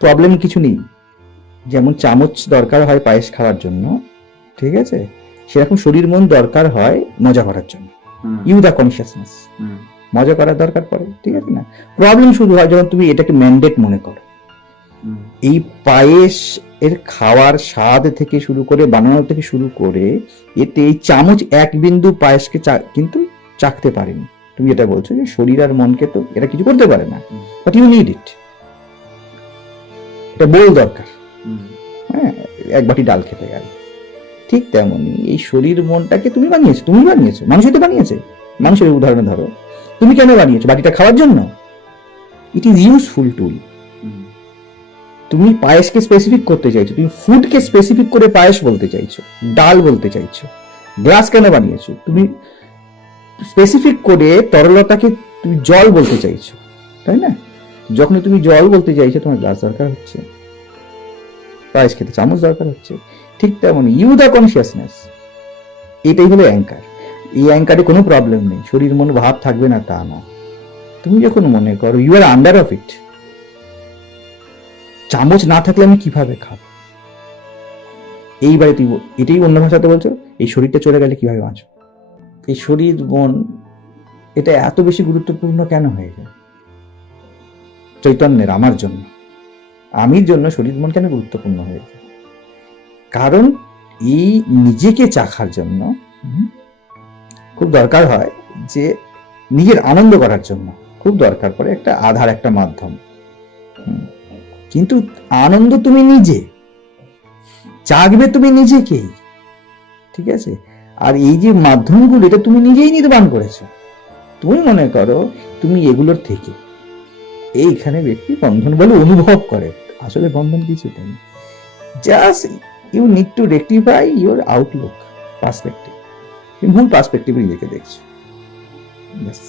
Problem কিছু নেই। যেমন চামচ দরকার হয় পায়েস খাওয়ার জন্য, ঠিক আছে, সেরকম শরীর মন দরকার হয় মজা করার জন্য। ইউ দ্য কনসিয়াসনেস, মজা করার দরকার পড়ে, ঠিক আছে না? প্রবলেম শুধু হয় যখন তুমি এটাকে ম্যান্ডেট মনে করো। এই পায়েস এর খাওয়ার স্বাদ থেকে শুরু করে, বানানো থেকে শুরু করে, এতে এই চামচ এক বিন্দু পায়েসকে কিন্তু চাখতে পারেনি। তুমি এটা বলছো যে শরীর আর মনকে তো এটা কিছু করতে পারে না, বাট ইউ নিড ইট। এটা বল দরকার। হ্যাঁ, এক বাটি ডাল খেতে গেল, ঠিক তেমনি এই শরীর মনটাকে তুমি বানিয়েছো, মানুষই তো বানিয়েছে। মানুষের উদাহরণে ধরো, তুমি কেন বানিয়েছো? বাটিটা খাওয়ার জন্য। ইট ইজ ইউজফুল টুল। তুমি পায়েসকে স্পেসিফিক করতে চাইছো, তুমি ফুডকে স্পেসিফিক করে পায়েস বলতে চাইছো, ডাল বলতে চাইছো। গ্লাস কেন বানিয়েছো? তুমি স্পেসিফিক করে তরলতাকে তুমি জল বলতে চাইছো, তাই না? যখন তুমি জল বলতে চাইছো, তোমার গ্লাস দরকার হচ্ছে, পায়েস খেতে চামচ দরকার হচ্ছে। ঠিক তেমনি ইউ দ্য কনসিয়াসনেস, এটাই হলো অ্যাঙ্কার। এই অ্যাঙ্কারে কোনো প্রবলেম নেই, শরীর মন ভাব থাকবে না তা না। তুমি যখন মনে করো you are under of it, চামচ না থাকলে আমি কিভাবে খাবো, এইবারে তুই এটাই অন্য ভাষাতে বলছো, এই শরীরটা চলে গেলে কিভাবে বাঁচো। এই শরীর মন এটা এত বেশি গুরুত্বপূর্ণ কেন হয়ে যায় চৈতন্যের, আমার জন্য, আমির জন্য শরীর মন কেন গুরুত্বপূর্ণ হয়ে যায়? কারণ এই নিজেকে চাখার জন্য খুব দরকার হয় যে নিজের আনন্দ করার জন্য খুব দরকার পড়ে একটা আধার, একটা মাধ্যম। কিন্তু আনন্দ তুমি নিজে চাকবে, তুমি নিজেকেই, ঠিক আছে? আর এই যে মাধ্যমগুলো, এটা তুমি নিজেই নির্মাণ করেছো। তুমি মনে করো তুমি এগুলোর থেকে এইখানে ব্যক্তি বন্ধন বলে অনুভব করে, আসলে বন্ধন কিছু নেই। Just you need to rectify your outlook, perspective. তুমি ভুল পার্সপেক্টিভে নিজেকে দেখছো, ব্যাস।